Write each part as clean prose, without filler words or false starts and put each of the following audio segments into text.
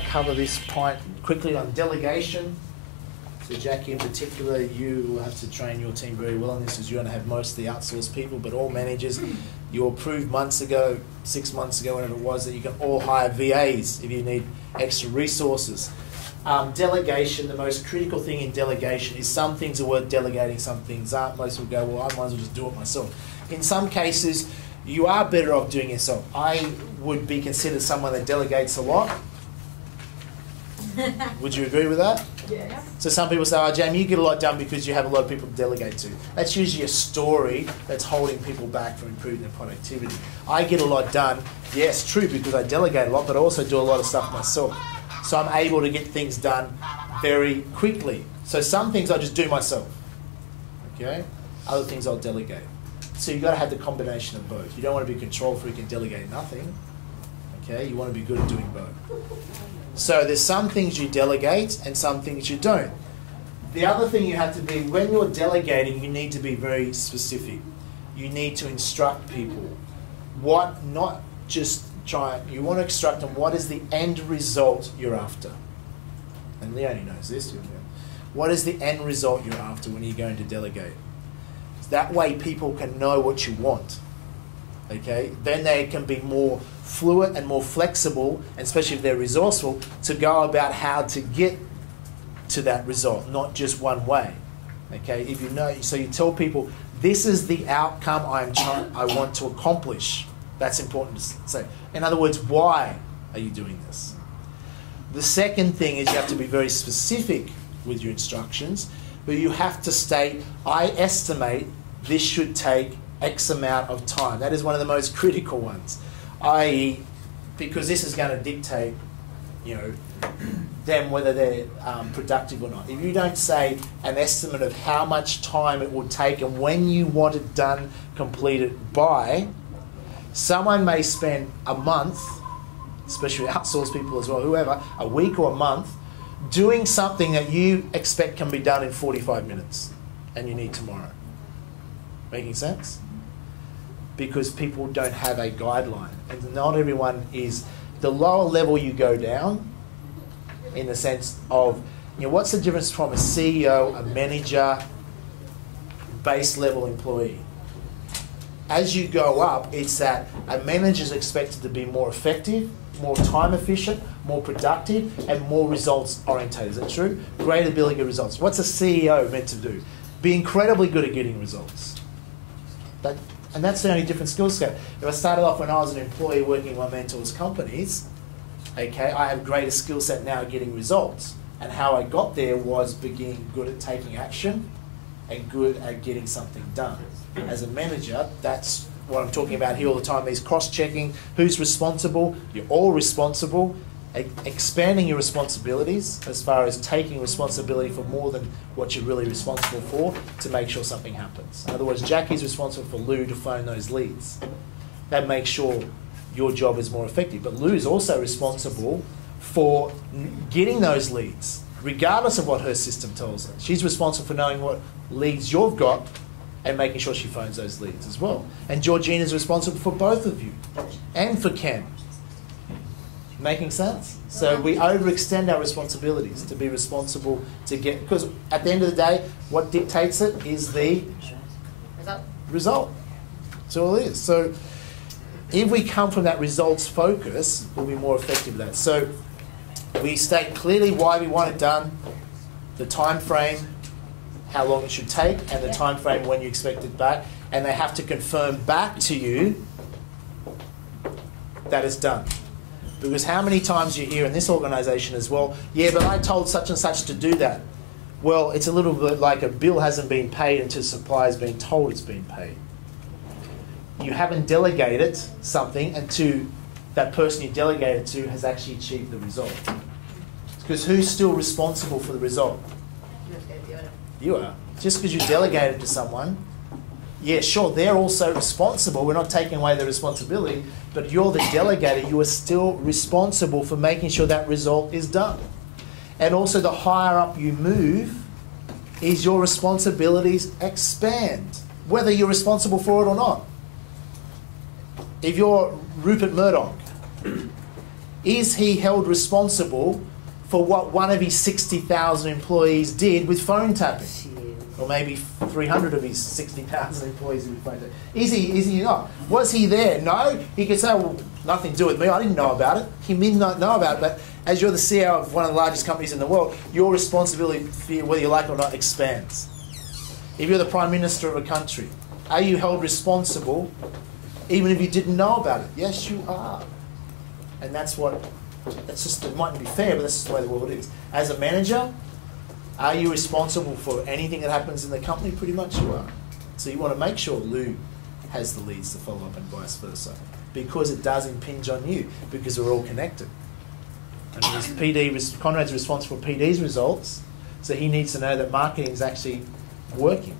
to cover this point quickly on delegation. So Jackie in particular, you will have to train your team very well on this, as you're going to have most of the outsourced people, but all managers, you approved months ago, 6 months ago, whatever it was, that you can all hire VAs if you need extra resources. Delegation, the most critical thing in delegation is some things are worth delegating, some things aren't. Most people go, well, I might as well just do it myself. In some cases, you are better off doing it yourself. I would be considered someone that delegates a lot. Would you agree with that? Yeah. So some people say, oh, Jamie, you get a lot done because you have a lot of people to delegate to. That's usually a story that's holding people back from improving their productivity. I get a lot done, yes, true, because I delegate a lot, but I also do a lot of stuff myself. So I'm able to get things done very quickly. So some things I just do myself, okay? Other things I'll delegate. So you've got to have the combination of both. You don't want to be a control freak and delegate nothing, okay? You want to be good at doing both. So there's some things you delegate and some things you don't. The other thing you have to be, when you're delegating, you need to be very specific. You need to instruct people. What, not just try, you want to instruct them what is the end result you're after. And Leonie knows this. What is the end result you're after when you're going to delegate? That way people can know what you want. Okay? Then they can be more fluid and more flexible, and especially if they're resourceful, to go about how to get to that result, not just one way. Okay? If you know, so you tell people, this is the outcome I want to accomplish. That's important to say. In other words, why are you doing this? The second thing is you have to be very specific with your instructions, but you have to state, I estimate this should take X amount of time. That is one of the most critical ones, i.e., because this is going to dictate, you know, them whether they're productive or not. If you don't say an estimate of how much time it will take and when you want it done, completed by, someone may spend a month, especially outsourced people as well, whoever, a week or a month, doing something that you expect can be done in 45 minutes and you need tomorrow. Making sense? Because people don't have a guideline. And not everyone is, the lower level you go down, in the sense of, you know, what's the difference from a CEO, a manager, base level employee? As you go up, it's that a manager is expected to be more effective, more time efficient, more productive, and more results orientated. Is that true? Great ability to get results. What's a CEO meant to do? Be incredibly good at getting results. And that's the only different skill set. If I started off when I was an employee working in my mentor's companies, okay, I have greater skill set now at getting results. And how I got there was being good at taking action and good at getting something done. As a manager, that's what I'm talking about here all the time, is cross-checking who's responsible. You're all responsible. Expanding your responsibilities as far as taking responsibility for more than what you're really responsible for to make sure something happens. In other words, Jackie's responsible for Lou to phone those leads. That makes sure your job is more effective. But Lou's also responsible for getting those leads, regardless of what her system tells her. She's responsible for knowing what leads you've got and making sure she phones those leads as well. And Georgina's responsible for both of you and for Ken. Making sense? So we overextend our responsibilities to be responsible to get, because at the end of the day, what dictates it is the result. That's all it is. So if we come from that results focus, we'll be more effective at that. So we state clearly why we want it done, the time frame, how long it should take, and the time frame when you expect it back, and they have to confirm back to you that it's done. Because how many times you hear in this organisation as well, yeah, but I told such and such to do that. Well, it's a little bit like a bill hasn't been paid until supplier's been told it's been paid. You haven't delegated something until that person you delegated to has actually achieved the result. Because who's still responsible for the result? You are. Just because you delegated to someone, yeah, sure, they're also responsible. We're not taking away their responsibility, but you're the delegator. You are still responsible for making sure that result is done. And also, the higher up you move, is your responsibilities expand, whether you're responsible for it or not. If you're Rupert Murdoch, is he held responsible for what one of his 60,000 employees did with phone tapping? Or maybe 300 of his 60,000 employees did with phone tapping. Is he not? Was he there? No. He could say, well, nothing to do with me. I didn't know about it. He did not know about it. But as you're the CEO of one of the largest companies in the world, your responsibility, whether you like it or not, expands. If you're the Prime Minister of a country, are you held responsible even if you didn't know about it? Yes, you are. And that's just, it mightn't be fair, but that's just the way the world is. As a manager, are you responsible for anything that happens in the company? Pretty much you are. So you want to make sure Lou has the leads to follow up and vice versa. Because it does impinge on you, because we're all connected. And Conrad's responsible for PD's results, so he needs to know that marketing is actually working.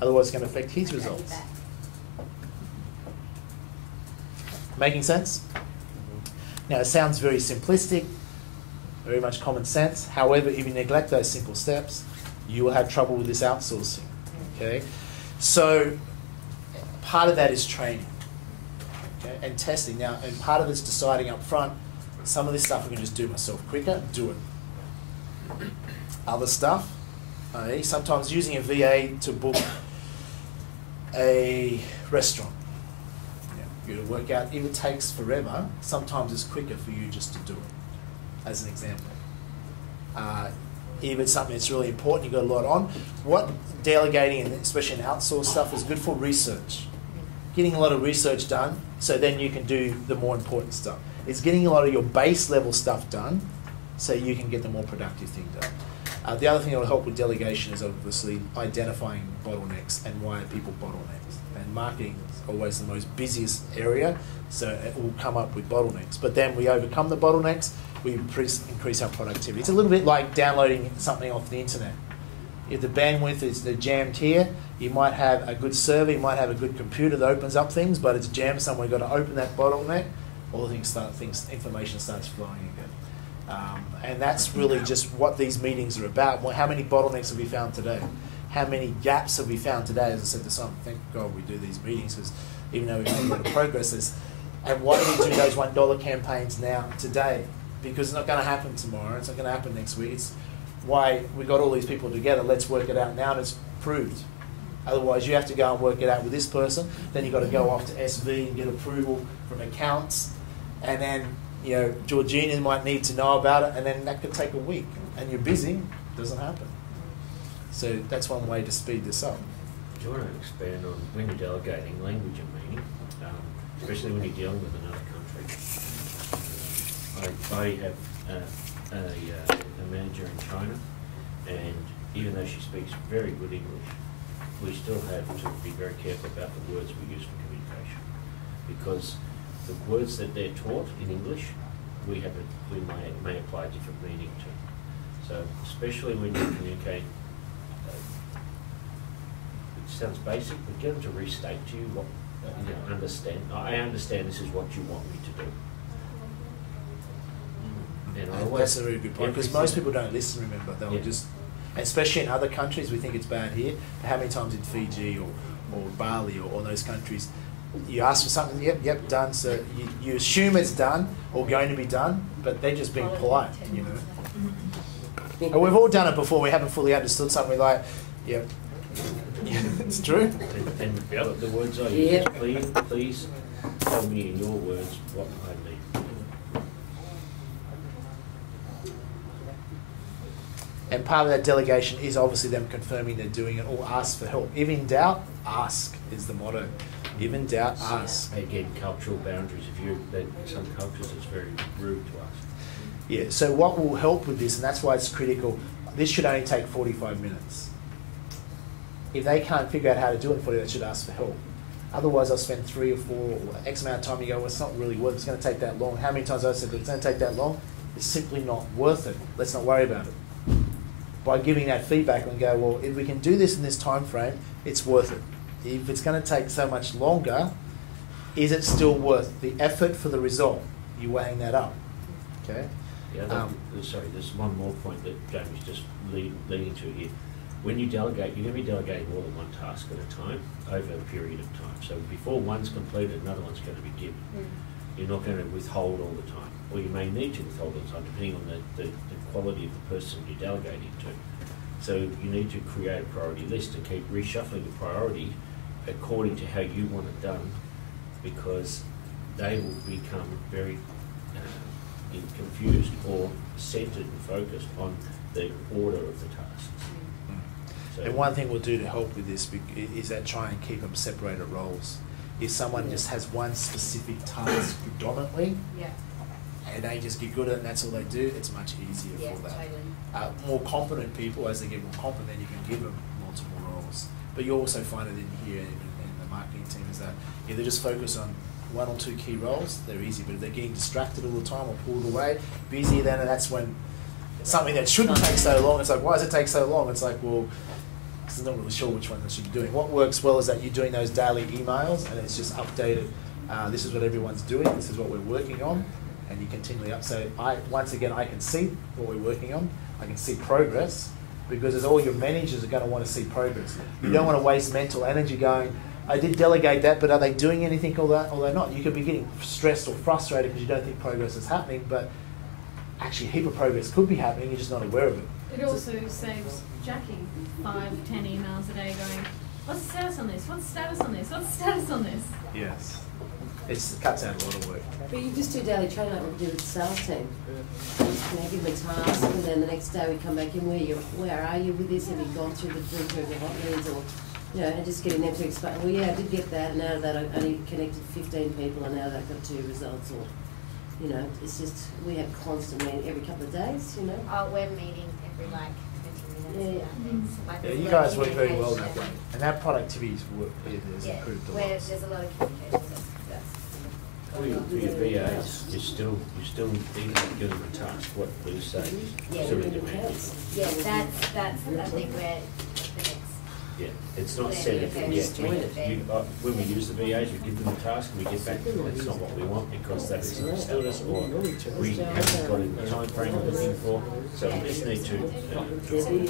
Otherwise it's going to affect his results. Making sense? Now it sounds very simplistic, very much common sense. However, if you neglect those simple steps, you will have trouble with this outsourcing. Okay? So part of that is training, okay, and testing. Now, and part of it's deciding up front, some of this stuff I can just do myself quicker, do it. Other stuff, sometimes using a VA to book a restaurant. You to work out, if it takes forever, sometimes it's quicker for you just to do it, as an example. If it's something that's really important, you've got a lot on. What delegating, and especially in outsourced stuff, is good for research. Getting a lot of research done, so then you can do the more important stuff. It's getting a lot of your base level stuff done, so you can get the more productive thing done. The other thing that will help with delegation is obviously identifying bottlenecks and why are people bottlenecks. And marketing is always the most busiest area, so it will come up with bottlenecks. But then we overcome the bottlenecks, we increase our productivity. It's a little bit like downloading something off the internet. If the bandwidth is jammed here, you might have a good server, you might have a good computer that opens up things, but it's jammed somewhere. You've got to open that bottleneck, all information starts flowing again. And that's really just what these meetings are about. Well, how many bottlenecks have we found today? How many gaps have we found today? As I said to someone, thank God we do these meetings, because even though we've made a lot of progress, and why do we do those $1 campaigns now, today? Because it's not going to happen tomorrow, it's not going to happen next week. It's why we got all these people together. Let's work it out now, and it's proved. Otherwise, you have to go and work it out with this person. Then you've got to go off to SV and get approval from accounts, and then Georgina might need to know about it, and then that could take a week. And you're busy, it doesn't happen. So that's one way to speed this up. Do you want to expand on when you're delegating language and meaning, especially when you're dealing with another country? I have a manager in China, and even though she speaks very good English, we still have to be very careful about the words we use for communication, because the words that they're taught in English, we may apply a different meaning to. So especially when you communicate, it sounds basic, but get them to restate to you what understand. I understand this is what you want me to do. And that's a really good point, because most people don't listen, remember. They'll just, especially in other countries, we think it's bad here. How many times in Fiji or Bali or those countries, you ask for something, yep, done. So you assume it's done or going to be done, but they're just being polite, And we've all done it before. We haven't fully understood something. We're like, yep, it's true. And the words I use, please tell me in your words what I mean. And part of that delegation is obviously them confirming they're doing it, or ask for help. If in doubt, ask is the motto. If in doubt, ask. Again, cultural boundaries. In some cultures, it's very rude to us. Yeah, so what will help with this, and that's why it's critical, this should only take 45 minutes. If they can't figure out how to do it in 40 minutes, they should ask for help. Otherwise, I'll spend 3 or 4 or X amount of time. You go, well, it's not really worth it. It's going to take that long. How many times have I said, it's going to take that long? It's simply not worth it. Let's not worry about it. By giving that feedback and go, well, if we can do this in this time frame, it's worth it. If it's going to take so much longer, is it still worth the effort for the result? You're weighing that up. Okay. Yeah. Sorry, there's one more point that Jamie's just leading to here. When you delegate, you're going to be delegating more than one task at a time over a period of time. So before one's completed, another one's going to be given. You're not going to withhold all the time. or you may need to withhold overtime depending on the quality of the person you're delegating to. So you need to create a priority list and keep reshuffling the priority according to how you want it done, because they will become very confused or centred and focused on the order of the tasks. So and one thing we'll do to help with this is that try and keep them separated roles. If someone just has one specific task predominantly, and they just get good at it and that's all they do, it's much easier for that. Totally. More competent people, as they get more competent, then you can give them multiple roles. But you also find it in here in the marketing team is that if they just focus on one or two key roles, they're easy. But if they're getting distracted all the time or pulled away, busy, then that's when something that shouldn't take so long, it's like, why does it take so long? It's like, well, I'm not really sure which one they should be doing. What works well is that you're doing those daily emails and it's just updated. This is what everyone's doing. This is what we're working on. And you continually up. So once again, I can see what we're working on. I can see progress, because as all your managers are going to want to see progress. You don't want to waste mental energy going, I did delegate that, but are they doing anything or they're not? You could be getting stressed or frustrated because you don't think progress is happening, but actually a heap of progress could be happening, you're just not aware of it. It also saves Jackie 5-10 emails a day going, what's the status on this? What's the status on this? What's the status on this? Yes. It cuts out a lot of work. But you just do daily training like we do with the sales team. Give them a task, and then the next day we come back in, where are you with this? Have you gone through the filter of the hot leads, or and just getting them to explain, well, yeah, I did get that, and out of that I only connected 15 people, and out of that I got 2 results, or, it's just, we have constantly, every couple of days, Oh, we're meeting every 20 minutes. Yeah, you guys work very well that way. And that productivity is improved a lot. Where there's a lot of communication. for your VAs, you're still even giving them a task, what Lou says, still independent. Yeah, that's I think where the next. Yeah, it's not set if when we use the VAs, we give them a task and we get back to them. That's not what we want, because they've misunderstood us or we haven't got in the time frame we're looking for. So we just need to,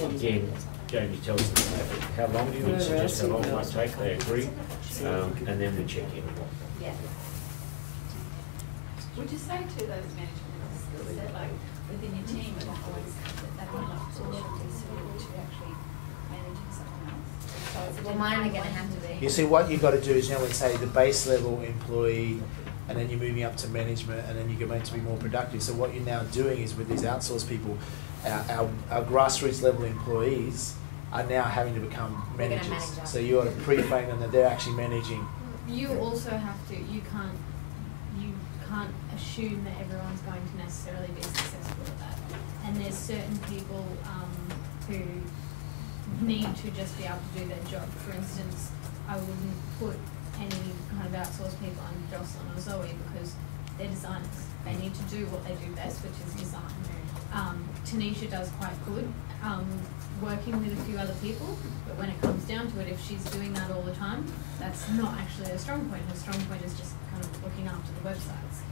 again, Jamie tells them how long do you suggest how long it might take, they agree, and then we check in. Yeah. Would you say to those management skills that, like, within your team, are always that are not sufficiently suited to actually managing someone else? Well, mine are going to have to be. You see, what you've got to do is, we say the base level employee, and then you're moving up to management, and then you're meant to be more productive. So what you're now doing is, with these outsourced people, our grassroots level employees are now having to become managers. So you ought to pre-train them that they're actually managing. You also have to. You can't assume that everyone's going to necessarily be successful at that. And there's certain people who need to just be able to do their job. For instance, I wouldn't put any kind of outsourced people under Jocelyn or Zoe because they're designers. They need to do what they do best, which is design. Tanisha does quite good working with a few other people, but when it comes down to it, if she's doing that all the time, that's not actually her strong point. Her strong point is just kind of looking after the websites.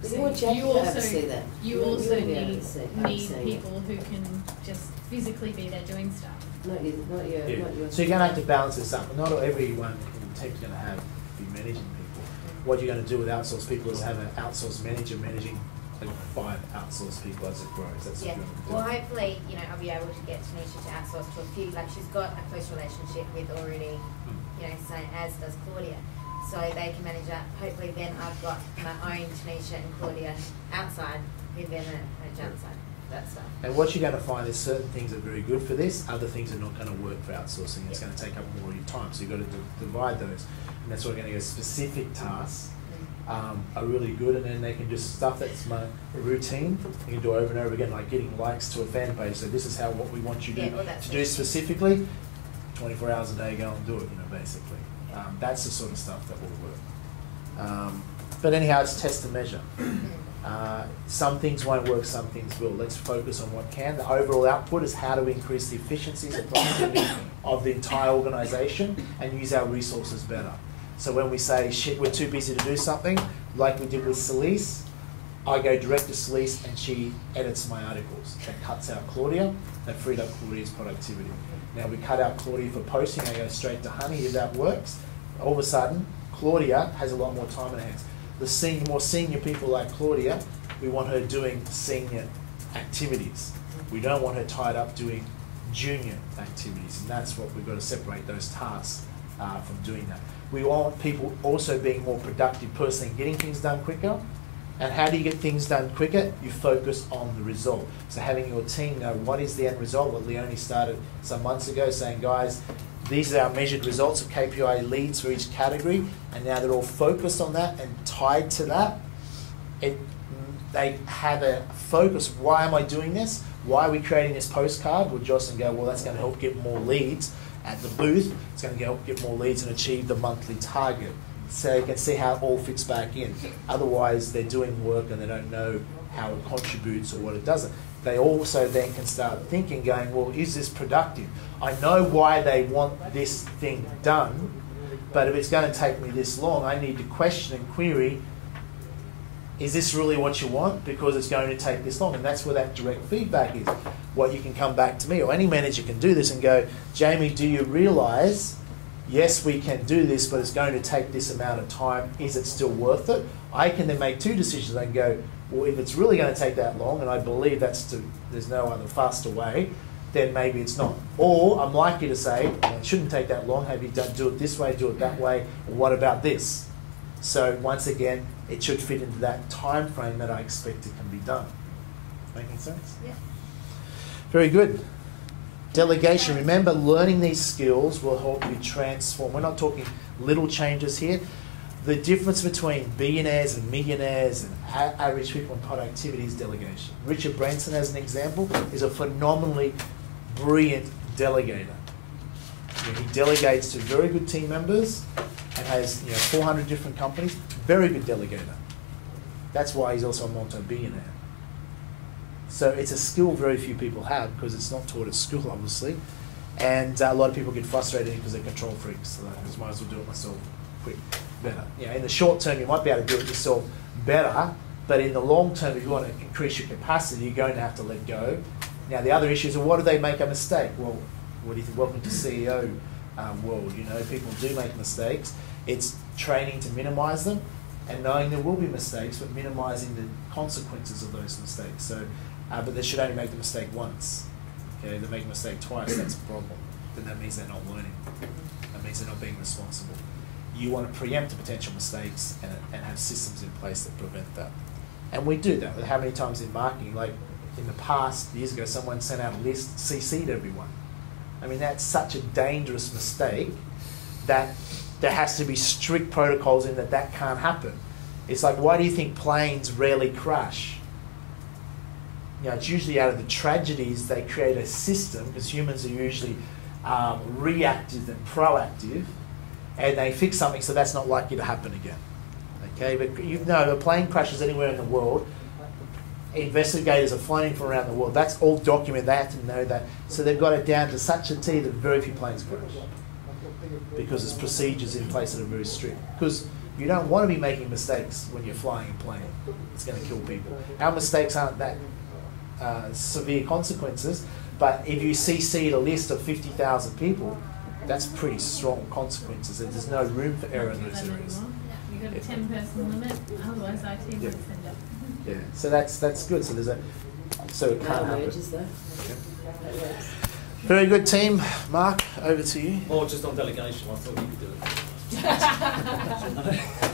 But So you also that. you also need see people who can just physically be there doing stuff. Not your So you're going to have to balance this up. Not everyone in the team's going to be managing people. What you're going to do with outsourced people is have an outsourced manager managing like 5 outsourced people as it grows. That's Yeah. what you're Well, going to hopefully, I'll be able to get Tanisha to outsource to a few. Like, she's got a close relationship with already, same as does Claudia. So they can manage that. Hopefully, then I've got my own Tanisha and Claudia outside, who then manage outside. That stuff. And what you're going to find is certain things are very good for this, other things are not going to work for outsourcing. It's going to take up more of your time. So you've got to divide those. And that's why we're going to go specific tasks are really good, and then they can just stuff that's my routine. You can do over and over again, like getting likes to a fan page. So this is what we want you to do specifically. 24 hours a day, go and do it. Basically, that's the sort of stuff that will work. But anyhow, it's test and measure. Some things won't work, some things will. Let's focus on what can. The overall output is how to increase the efficiency and productivity of the entire organisation and use our resources better. So when we say, shit, we're too busy to do something, like we did with Celise, I go direct to Celise and she edits my articles. That cuts out Claudia, that freed up Claudia's productivity. Now we cut out Claudia for posting, I go straight to Honey, if that works. All of a sudden, Claudia has a lot more time in her hands. The more senior people like Claudia We want her doing senior activities. We don't want her tied up doing junior activities, and that's what we've got to separate those tasks from doing that. We want people also being more productive personally, getting things done quicker. And how do you get things done quicker? You focus on the result. So having your team know what is the end result, what Leonie started some months ago saying, guys, these are our measured results of KPI leads for each category, and now they're all focused on that and tied to that. They have a focus. Why am I doing this? Why are we creating this postcard? Well, Jocelyn go, well, that's going to help get more leads at the booth. It's going to help get more leads and achieve the monthly target. So you can see how it all fits back in. Otherwise, they're doing work and they don't know how it contributes or what it doesn't. They also then can start thinking, going, well, is this productive? I know why they want this thing done, but if it's going to take me this long, I need to question and query, is this really what you want? Because it's going to take this long. And that's where that direct feedback is. What you can come back to me, or any manager can do this and go, Jamie, do you realise, yes, we can do this, but it's going to take this amount of time. Is it still worth it? I can then make two decisions. I can go, well, if it's really going to take that long, and I believe there's no other faster way, then maybe it's not. Or I'm likely to say, well, it shouldn't take that long. Maybe don't do it this way, do it that way. Or what about this? So once again, it should fit into that time frame that I expect it can be done. Making sense? Yeah. Very good. Delegation. Remember, learning these skills will help you transform. We're not talking little changes here. The difference between billionaires and millionaires and average people in productivity is delegation. Richard Branson, as an example, is a phenomenally brilliant delegator. He delegates to very good team members and has 400 different companies. Very good delegator. That's why he's also a multi-billionaire. So it's a skill very few people have because it's not taught at school, obviously. And a lot of people get frustrated because they're control freaks. So I just might as well do it myself quick, better. In the short term, you might be able to do it yourself better, but in the long term, if you want to increase your capacity, you're going to have to let go. Now, the other issues are, what do they make a mistake? Well, what do you think? Welcome to CEO world. People do make mistakes. It's training to minimise them and knowing there will be mistakes, but minimising the consequences of those mistakes. So, but they should only make the mistake once. Okay, if they make a mistake twice, that's a problem. Then that means they're not learning. That means they're not being responsible. You want to preempt the potential mistakes and have systems in place that prevent that. And we do that. How many times in marketing, like in the past, years ago, someone sent out a list, CC'd everyone. I mean, that's such a dangerous mistake that there has to be strict protocols in that can't happen. It's like, why do you think planes rarely crash? It's usually out of the tragedies they create a system, because humans are usually reactive and proactive, and they fix something so that's not likely to happen again. Okay, but a plane crashes anywhere in the world. Investigators are flying from around the world. That's all documented. They have to know that. So they've got it down to such a T that very few planes crash, because there's procedures in place that are very strict. Because you don't want to be making mistakes when you're flying a plane. It's going to kill people. Our mistakes aren't that severe consequences, but if you CC'd a list of 50,000 people, that's pretty strong consequences. There's no room for error in those areas. You've got a 10-person limit, otherwise IT would send up. Yeah, so that's good. So it can't happen. Yeah. Very good, team. Mark, over to you. Or just on delegation, I thought you could do it.